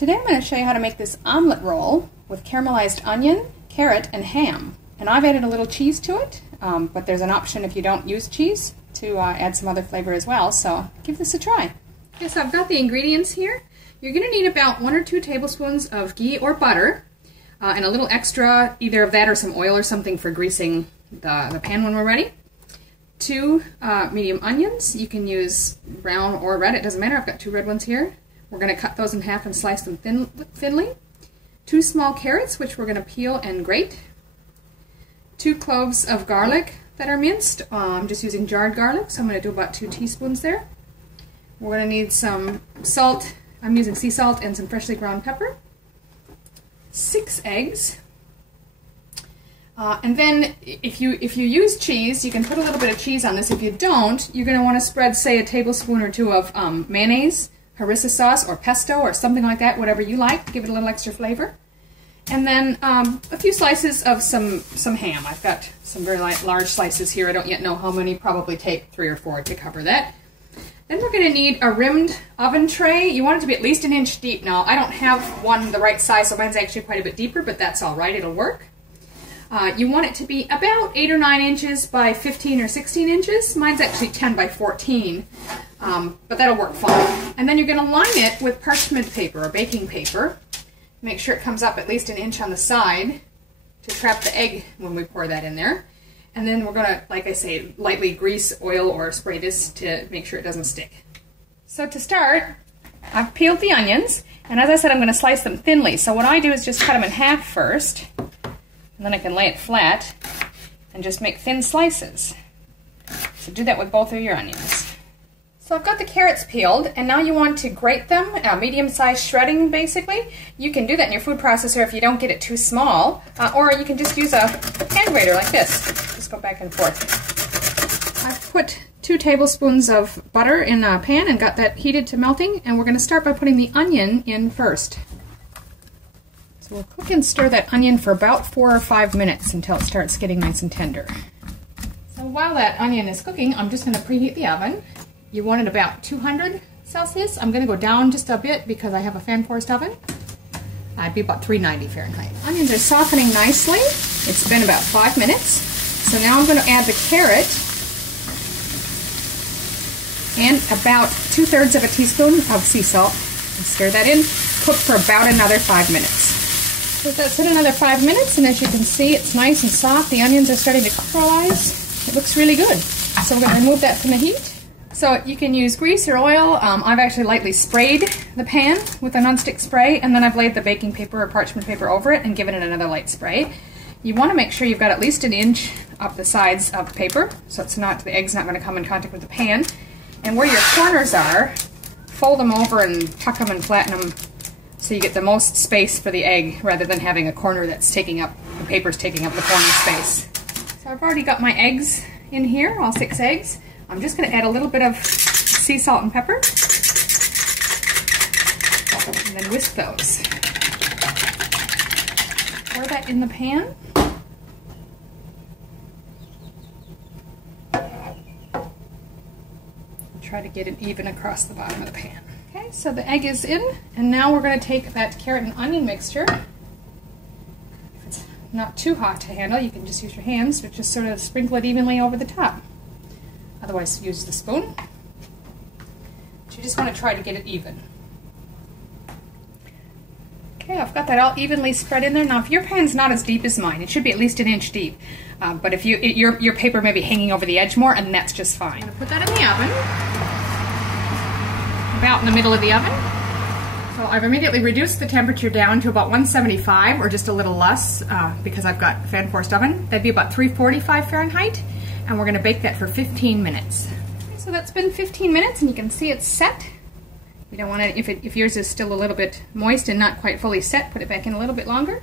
Today I'm going to show you how to make this omelette roll with caramelized onion, carrot, and ham. And I've added a little cheese to it, but there's an option if you don't use cheese to add some other flavor as well, so give this a try. Okay, so I've got the ingredients here. You're going to need about 1 or 2 tablespoons of ghee or butter, and a little extra, either of that or some oil or something for greasing the pan when we're ready. 2 medium onions. You can use brown or red, it doesn't matter. I've got 2 red ones here. We're going to cut those in half and slice them thinly. 2 small carrots, which we're going to peel and grate. 2 cloves of garlic that are minced. I'm just using jarred garlic, so I'm going to do about 2 teaspoons there. We're going to need some salt. I'm using sea salt and some freshly ground pepper. 6 eggs. And then if you use cheese, you can put a little bit of cheese on this. If you don't, you're going to want to spread, say, a tablespoon or 2 of mayonnaise, harrissa sauce, or pesto, or something like that, whatever you like, to give it a little extra flavor. And then a few slices of some ham. I've got some very large slices here. I don't yet know how many, probably take 3 or 4 to cover that. Then we're going to need a rimmed oven tray. You want it to be at least 1 inch deep. Now, I don't have one the right size, so mine's actually quite a bit deeper, but that's all right, it'll work. You want it to be about 8 or 9 inches by 15 or 16 inches. Mine's actually 10 by 14, but that'll work fine. And then you're going to line it with parchment paper or baking paper. Make sure it comes up at least 1 inch on the side to trap the egg when we pour that in there. And then we're going to, like I say, lightly grease, oil, or spray this to make sure it doesn't stick. So to start, I've peeled the onions, and as I said, I'm going to slice them thinly. So what I do is just cut them in half first, and then I can lay it flat and just make thin slices. So do that with both of your onions. So I've got the carrots peeled, and now you want to grate them, medium-sized shredding basically. You can do that in your food processor if you don't get it too small, or you can just use a hand grater like this. Just go back and forth. I've put 2 tablespoons of butter in a pan and got that heated to melting, and we're going to start by putting the onion in first. So we'll cook and stir that onion for about 4 or 5 minutes until it starts getting nice and tender. So while that onion is cooking, I'm just going to preheat the oven. You want it about 200 Celsius. I'm going to go down just a bit because I have a fan-forced oven. I'd be about 390 Fahrenheit. Onions are softening nicely. It's been about 5 minutes. So now I'm going to add the carrot and about 2/3 of a teaspoon of sea salt. And stir that in. Cook for about another 5 minutes. So that's in another 5 minutes, and as you can see, it's nice and soft. The onions are starting to caramelize. It looks really good. So we're going to remove that from the heat. So you can use grease or oil. I've actually lightly sprayed the pan with a nonstick spray, and then I've laid the baking paper or parchment paper over it and given it another light spray. You want to make sure you've got at least 1 inch up the sides of the paper, so the egg's not going to come in contact with the pan. And where your corners are, fold them over and tuck them and flatten them so you get the most space for the egg rather than having a corner that's taking up, the paper's taking up the corner space. So I've already got my eggs in here, all 6 eggs. I'm just going to add a little bit of sea salt and pepper, and then whisk those. Pour that in the pan. Try to get it even across the bottom of the pan. Okay, so the egg is in, and now we're going to take that carrot and onion mixture. If it's not too hot to handle, you can just use your hands, but just sort of sprinkle it evenly over the top. Otherwise, use the spoon. But you just want to try to get it even. Okay, I've got that all evenly spread in there. Now, if your pan's not as deep as mine, it should be at least 1 inch deep. But if your paper may be hanging over the edge more, and that's just fine. I'm going to put that in the oven, about in the middle of the oven. So I've immediately reduced the temperature down to about 175, or just a little less, because I've got fan-forced oven. That'd be about 345 Fahrenheit. And we're going to bake that for 15 minutes. So that's been 15 minutes, and you can see it's set. You don't want to, if yours is still a little bit moist and not quite fully set, put it back in a little bit longer.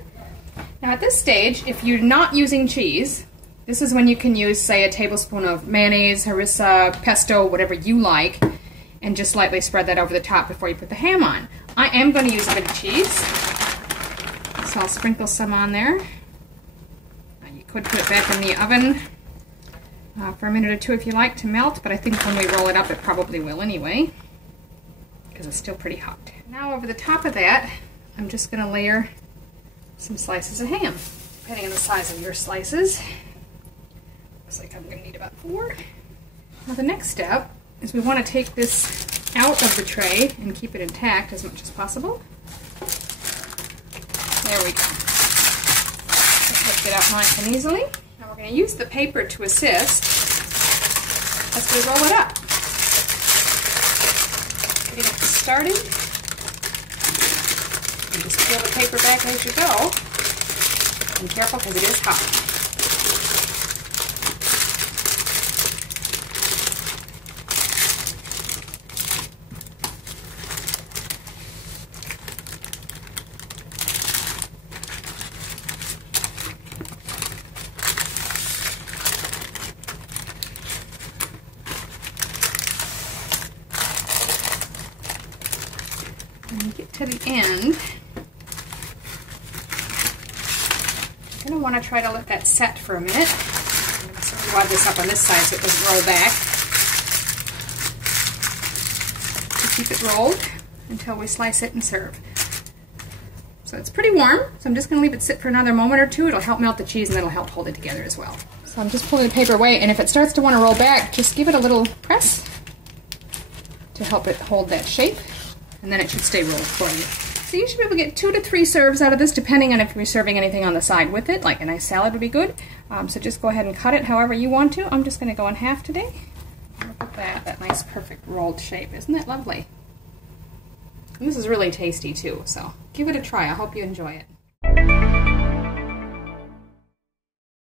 Now at this stage, if you're not using cheese, this is when you can use, say, a tablespoon of mayonnaise, harrissa, pesto, whatever you like, and just lightly spread that over the top before you put the ham on. I am going to use a bit of cheese, so I'll sprinkle some on there. Now you could put it back in the oven for a minute or 2 if you like to melt, but I think when we roll it up it probably will anyway, because it's still pretty hot. Now over the top of that, I'm just going to layer some slices of ham, depending on the size of your slices. Looks like I'm going to need about 4. Now the next step is we want to take this out of the tray and keep it intact as much as possible. There we go. Lift it out nice and easily. Now we're going to use the paper to assist as we roll it up. Getting it started. And just peel the paper back as you go. Be careful because it is hot. When you get to the end, you're going to want to try to let that set for a minute. I'm going to sort of wad this up on this side so it doesn't roll back. To keep it rolled until we slice it and serve. So it's pretty warm, so I'm just going to leave it sit for another moment or two. It'll help melt the cheese and it'll help hold it together as well. So I'm just pulling the paper away, and if it starts to want to roll back, just give it a little press to help it hold that shape. And then it should stay rolled for you. So you should be able to get 2 to 3 serves out of this, depending on if you're serving anything on the side with it, like a nice salad would be good. So just go ahead and cut it however you want to. I'm just going to go in half today. Look at that nice perfect rolled shape. Isn't that lovely? And this is really tasty too, so give it a try. I hope you enjoy it.